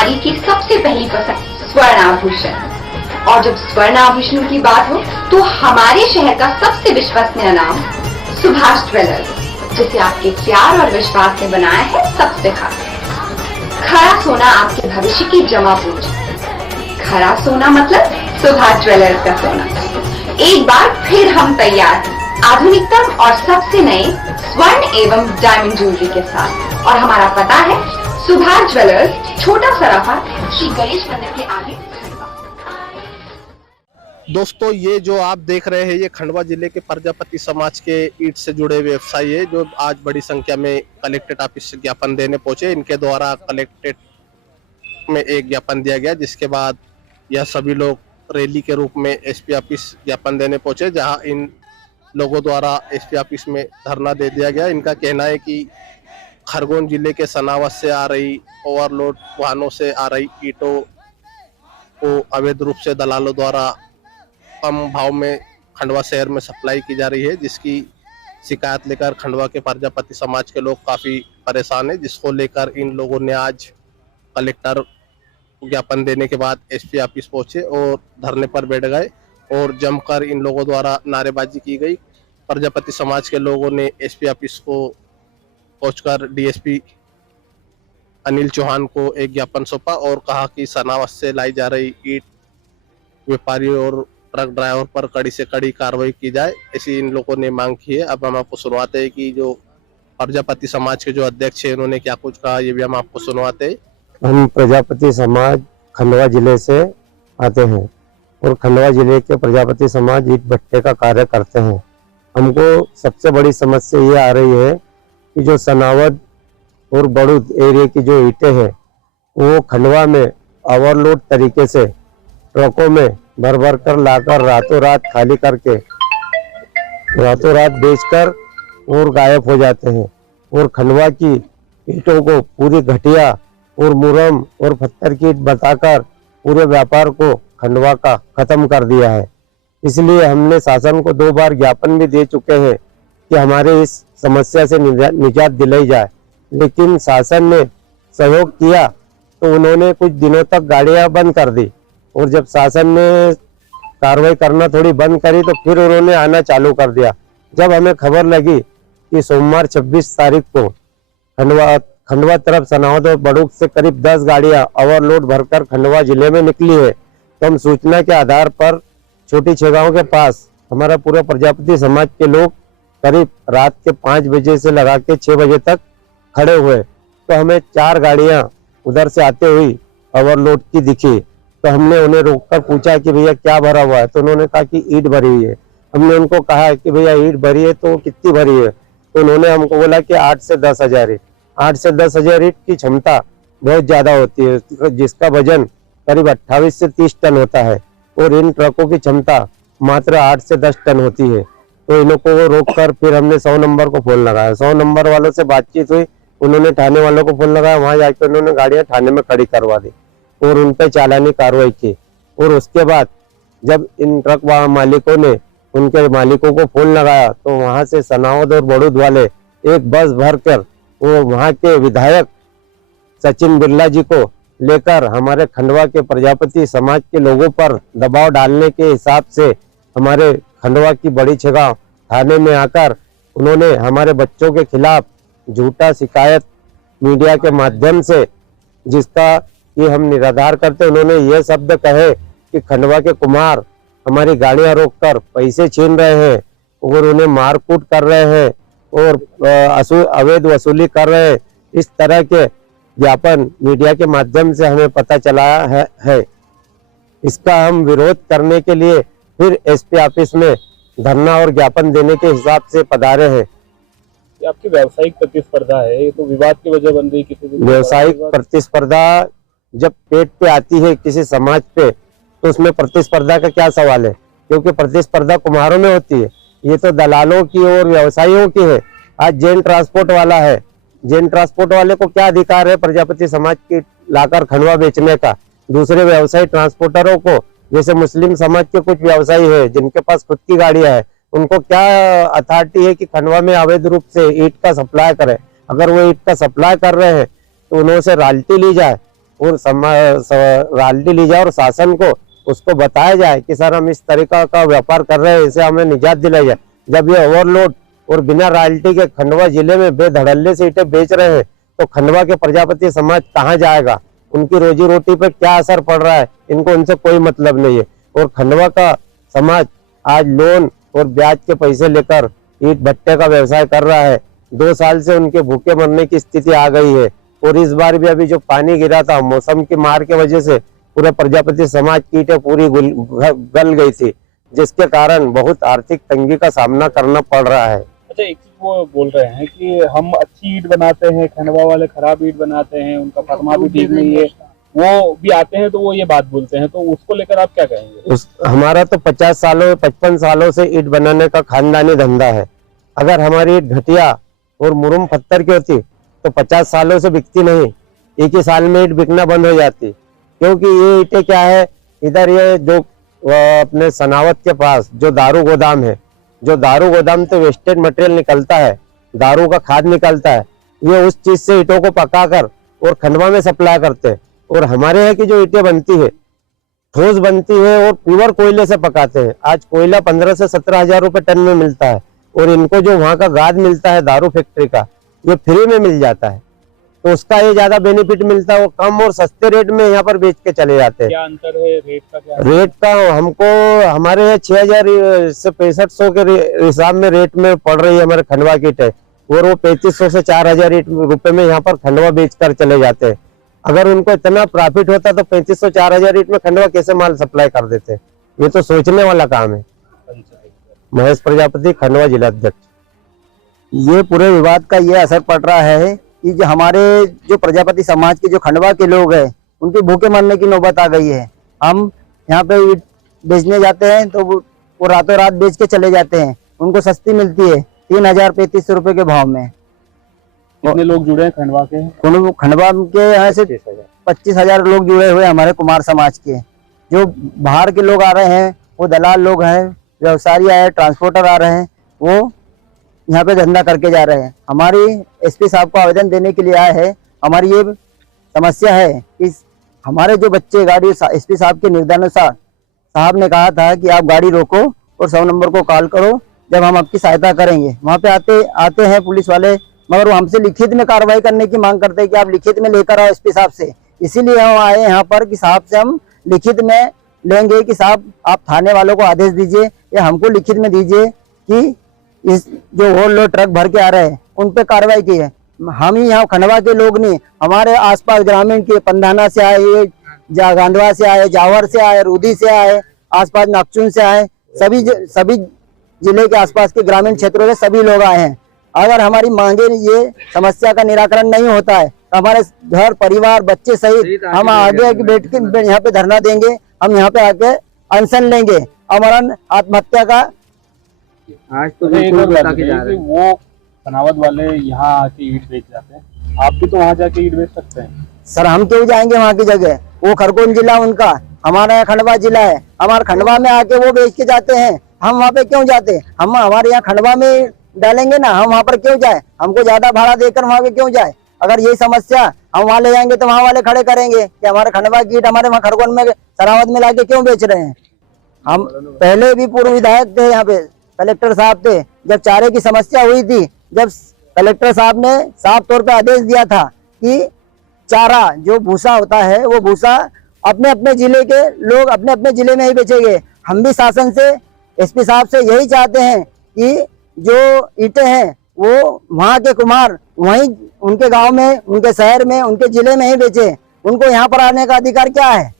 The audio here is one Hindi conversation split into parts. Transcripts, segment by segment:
नारी की सबसे पहली पसंद स्वर्ण आभूषण। और जब स्वर्ण आभूषणों की बात हो तो हमारे शहर का सबसे विश्वसनीय नाम सुभाष ज्वेलर्स, जिसे आपके प्यार और विश्वास ने बनाया है सबसे खास। खरा सोना आपके भविष्य की जमा पूंजी। खरा सोना मतलब सुभाष ज्वेलर्स का सोना। एक बार फिर हम तैयार हैं आधुनिकतम और सबसे नए स्वर्ण एवं डायमंड ज्वेलरी के साथ। और हमारा पता है सुभाष ज्वेलर्स, छोटा सराफा, श्री गणेश मंदिर के आगे। दोस्तों, ये जो आप देख रहे हैं ये खंडवा जिले के प्रजापति समाज के ईंट से जुड़े व्यवसायी है, जो आज बड़ी संख्या में कलेक्ट्रेट ऑफिस से ज्ञापन देने पहुंचे। इनके द्वारा कलेक्ट्रेट में एक ज्ञापन दिया गया, जिसके बाद यह सभी लोग रैली के रूप में एसपी ऑफिस ज्ञापन देने पहुंचे, जहां इन लोगों द्वारा एसपी ऑफिस में धरना दे दिया गया। इनका कहना है कि खरगोन जिले के सनावत से आ रही ओवरलोड वाहनों से आ रही ईंटों को अवैध रूप से दलालों द्वारा कम भाव में खंडवा शहर में सप्लाई की जा रही है, जिसकी शिकायत लेकर खंडवा के प्रजापति समाज के लोग काफ़ी परेशान हैं, जिसको लेकर इन लोगों ने आज कलेक्टर ज्ञापन देने के बाद एसपी ऑफिस पहुंचे और धरने पर बैठ गए और जमकर इन लोगों द्वारा नारेबाजी की गई। प्रजापति समाज के लोगों ने एसपी ऑफिस को पहुंचकर डीएसपी अनिल चौहान को एक ज्ञापन सौंपा और कहा कि सनावत से लाई जा रही ईंट व्यापारियों और ट्रक ड्राइवर पर कड़ी से कड़ी कार्रवाई की जाए, ऐसी इन लोगों ने मांग की है। अब हम आपको सुनवाते हैं कि जो प्रजापति समाज के जो अध्यक्ष है उन्होंने क्या कुछ कहा, ये भी हम आपको सुनवाते हैं। हम प्रजापति समाज खंडवा जिले से आते हैं और खंडवा जिले के प्रजापति समाज ईंट भट्टे का कार्य करते हैं। हमको सबसे बड़ी समस्या ये आ रही है कि जो सनावद और बड़ूद एरिया की जो ईंटें हैं वो खंडवा में ओवरलोड तरीके से ट्रकों में भर भर कर लाकर रातों रात खाली करके रातों रात बेचकर और गायब हो जाते हैं और खंडवा की ईंटों को पूरी घटिया और मुरम और पत्थर की ईंट बताकर पूरे व्यापार को खंडवा का खत्म कर दिया है। इसलिए हमने शासन को 2 बार ज्ञापन भी दे चुके हैं कि हमारे इस समस्या से निजात दिलाई जाए, लेकिन शासन ने सहयोग किया तो उन्होंने कुछ दिनों तक गाड़ियां बंद कर दी और जब शासन ने कार्रवाई करना थोड़ी बंद करी तो फिर उन्होंने आना चालू कर दिया। जब हमें खबर लगी कि सोमवार 26 तारीख को खंडवा तरफ सनावद और बड़ूक से करीब 10 गाड़ियां ओवरलोड भरकर खंडवा जिले में निकली है, तो हम सूचना के आधार पर छोटी छेगांव के पास हमारा पूरा प्रजापति समाज के लोग करीब रात के 5 बजे से लगा के 6 बजे तक खड़े हुए, तो हमें 4 गाड़ियां उधर से आते हुई ओवरलोड की दिखी। तो हमने उन्हें रोककर पूछा कि भैया क्या भरा हुआ है, तो उन्होंने कहा कि ईंट भरी हुई है। हमने उनको कहा कि भैया ईंट भरी है तो कितनी भरी है, तो उन्होंने हमको बोला कि 8 से 10 हजार ईंट। 8 से 10 हजार ईंट की क्षमता बहुत ज्यादा होती है, जिसका वजन करीब 28 से 30 टन होता है और इन ट्रकों की क्षमता मात्र 8 से 10 टन होती है। तो इन लोगों को रोक कर फिर हमने 100 नंबर को फोन लगाया। 100 नंबर वालों से बातचीत हुई, उन्होंने थाने वालों को फोन लगाया, वहां जाकर उन्होंने गाड़ियां थाने में खड़ी करवा दी और उन पर चालानी कार्रवाई की। और उसके बाद जब इन ट्रक मालिकों ने उनके मालिकों को फोन लगाया तो वहां से सनावद और बड़ूद वाले एक बस भरकर वो वहां के विधायक सचिन बिरला जी को लेकर हमारे खंडवा के प्रजापति समाज के लोगों पर दबाव डालने के हिसाब से हमारे खंडवा की बड़ी छगांव थाने में आकर उन्होंने हमारे बच्चों के खिलाफ झूठा शिकायत मीडिया के माध्यम से, जिसका ये हम निराधार करते, उन्होंने ये शब्द कहे कि खंडवा के कुमार हमारी गाड़ियां रोककर पैसे छीन रहे हैं और उन्हें मारकूट कर रहे हैं और अवैध वसूली कर रहे हैं। इस तरह के ज्ञापन मीडिया के माध्यम से हमें पता चला है। इसका हम विरोध करने के लिए फिर एसपी ऑफिस में धरना और ज्ञापन देने के हिसाब से पधारे हैं। ये आपकी व्यावसायिक प्रतिस्पर्धा है, ये तो विवाद की वजह बन रही। किसी व्यावसायिक प्रतिस्पर्धा जब पेट पे आती है किसी समाज पे तो उसमें प्रतिस्पर्धा का क्या सवाल है, क्योंकि प्रतिस्पर्धा कुम्हारों में होती है, ये तो दलालों की और व्यवसायियों की है। आज जैन ट्रांसपोर्ट वाला है, जैन ट्रांसपोर्ट वाले को क्या अधिकार है प्रजापति समाज की लाकर खंडवा बेचने का? दूसरे व्यवसायी ट्रांसपोर्टरों को, जैसे मुस्लिम समाज के कुछ व्यवसायी है जिनके पास खुद की गाड़ियां है, उनको क्या अथॉरिटी है कि खंडवा में अवैध रूप से ईंट का सप्लाई करें? अगर वो ईंट का सप्लाई कर रहे हैं तो उन्होंने से रॉयल्टी ली जाए और रॉयल्टी ली जाए और शासन को उसको बताया जाए कि सर हम इस तरीका का व्यापार कर रहे हैं, इसे हमें निजात दिलाई जाए। जब ये ओवरलोड और बिना रॉयल्टी के खंडवा जिले में बेधड़ल्ले से ईंटें बेच रहे हैं तो खंडवा के प्रजापति समाज कहाँ जाएगा? उनकी रोजी रोटी पर क्या असर पड़ रहा है? इनको उनसे कोई मतलब नहीं है। और खंडवा का समाज आज लोन और ब्याज के पैसे लेकर ईंट भट्टे का व्यवसाय कर रहा है। 2 साल से उनके भूखे मरने की स्थिति आ गई है। और इस बार भी अभी जो पानी गिरा था मौसम की मार के वजह से पूरे प्रजापति समाज की ईंटें पूरी गल गई थी, जिसके कारण बहुत आर्थिक तंगी का सामना करना पड़ रहा है। अच्छा, एक चीज वो बोल रहे हैं कि हम अच्छी ईंट बनाते हैं, खंडवा वाले खराब ईंट बनाते हैं, उनका फरमा भी ठीक नहीं है, वो भी आते हैं तो वो ये बात बोलते हैं, तो उसको लेकर आप क्या कहेंगे? हमारा तो 55 सालों से ईंट बनाने का खानदानी धंधा है। अगर हमारी ईंट घटिया और मुरुम पत्थर की होती तो 50 सालों से बिकती नहीं, एक ही साल में ईंट बिकना बंद हो जाती। क्योंकि ये ईंटें क्या है, इधर ये जो अपने सनावत के पास जो दारू गोदाम है, जो दारू गोदाम से वेस्टेज मटेरियल निकलता है, दारू का खाद निकलता है, ये उस चीज से ईंटों को पकाकर और खंडवा में सप्लाई करते हैं। और हमारे यहाँ की जो ईंटें बनती है ठोस बनती है और प्योर कोयले से पकाते हैं। आज कोयला 15 से 17 हजार रुपए टन में मिलता है और इनको जो वहाँ का गाद मिलता है दारू फैक्ट्री का, ये फ्री में मिल जाता है, तो उसका ये ज्यादा बेनिफिट मिलता है। वो कम और सस्ते रेट में यहाँ पर बेच के चले जाते हैं। क्या अंतर है रेट का? क्या रेट का हमको हमारे यहाँ 6000 से 6500 के हिसाब में रेट में पड़ रही है हमारे खंडवा की ईंटें, और वो 3500 से 4000 रुपए में यहाँ पर खंडवा बेच कर चले जाते हैं। अगर उनको इतना प्रॉफिट होता तो 3500-4000 ईंट में खंडवा कैसे माल सप्लाई कर देते? ये तो सोचने वाला काम है। महेश प्रजापति, खंडवा जिला अध्यक्ष। ये पूरे विवाद का ये असर पड़ रहा है कि जो हमारे जो प्रजापति समाज के जो खंडवा के लोग हैं उनकी भूखे मरने की नौबत आ गई है। हम यहाँ पे बेचने जाते हैं तो वो रातों रात बेच के चले जाते हैं, उनको सस्ती मिलती है 3000-3500 रुपए के भाव में। कितने लोग जुड़े हैं खंडवा के? खंडवा के यहाँ से 25,000 लोग जुड़े हुए हमारे कुमार समाज के। जो बाहर के लोग आ रहे हैं वो दलाल लोग हैं, व्यवसायी आए, ट्रांसपोर्टर आ रहे हैं, वो यहाँ पे धंधा करके जा रहे हैं। हमारी एसपी साहब को आवेदन देने के लिए आए हैं। हमारी ये समस्या है कि हमारे जो बच्चे गाड़ी एसपी साहब के निर्देशानुसार साहब ने कहा था कि आप गाड़ी रोको और 100 नंबर को कॉल करो, जब हम आपकी सहायता करेंगे। वहाँ पे आते हैं पुलिस वाले, मगर वो हमसे लिखित में कार्रवाई करने की मांग करते हैं कि आप लिखित में लेकर आओ एसपी साहब से। इसीलिए हम आए यहाँ पर कि साहब से हम लिखित में लेंगे कि साहब आप थाने वालों को आदेश दीजिए या हमको लिखित में दीजिए कि इस जो ओवरलोड ट्रक भर के आ रहे हैं उन पे कार्रवाई की है। हम ही यहाँ खंडवा के लोग नहीं, हमारे आसपास ग्रामीण के पंधाना से आए, गांधवा से आए, जावर से आए, रूदी से आए, आसपास नागचुन से आए, सभी जिले के आसपास के ग्रामीण क्षेत्रों से सभी लोग आए हैं। अगर हमारी मांगे ये समस्या का निराकरण नहीं होता है तो हमारे घर परिवार बच्चे सहित हम आगे बैठ के यहाँ पे धरना देंगे। हम यहाँ पे आके अनशन लेंगे, अमरन आत्महत्या का। आज तो वो बनावट वाले यहाँ आके ईंट बेच जाते हैं, आप भी तो वहाँ जाके ईंट बेच सकते हैं। सर हम क्यों जाएंगे वहाँ की जगह? वो खरगोन जिला उनका, हमारा यहाँ खंडवा जिला है। हमारे खंडवा में आके वो बेच के जाते हैं, हम वहाँ पे क्यों जाते? हम हमारे यहाँ खंडवा में डालेंगे ना, हम वहाँ पर क्यों जाए? हमको ज्यादा भाड़ा देकर वहाँ पे क्यों जाए? अगर यही समस्या हम वहाँ ले जाएंगे तो वहाँ वाले खड़े करेंगे कि हमारे खंडवा की ईंट हमारे वहाँ खरगोन में सरावत में लाके क्यों बेच रहे हैं? हम पहले भी पूर्व विधायक थे, यहाँ पे कलेक्टर साहब थे, जब चारे की समस्या हुई थी, जब कलेक्टर साहब ने साफ तौर पे आदेश दिया था कि चारा जो भूसा होता है वो भूसा अपने अपने जिले के लोग अपने अपने जिले में ही बेचेंगे। हम भी शासन से एसपी साहब से यही चाहते हैं कि जो ईंटें हैं वो वहाँ के कुम्हार वहीं उनके गांव में, उनके शहर में, उनके जिले में ही बेचे। उनको यहाँ पर आने का अधिकार क्या है?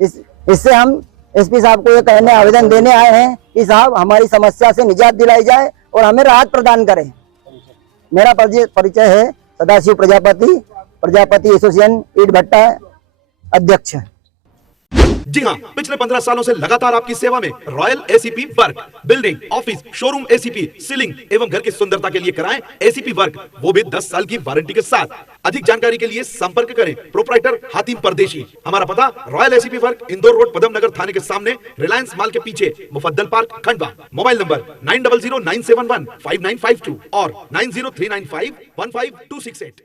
इससे हम एसपी साहब को ये कहने आवेदन देने आए हैं कि साहब हमारी समस्या से निजात दिलाई जाए और हमें राहत प्रदान करें। मेरा परिचय है सदाशिव प्रजापति एसोसिएशन ईंट भट्टा अध्यक्ष। जी हाँ, पिछले 15 सालों से लगातार आपकी सेवा में royal ACP work, building, office, showroom ACP, ceiling एवं घर की सुंदरता के लिए कराएं एसीपी वर्क, वो भी 10 साल की वारंटी के साथ। अधिक जानकारी के लिए संपर्क करें प्रोप्राइटर हातिम परदेशी। हमारा पता royal ACP work, Indore road, Padam Nagar थाने के सामने, रिलायंस मॉल के पीछे, Mufaddal park, Khandwa. Mobile number 9009715952 और 9039515268।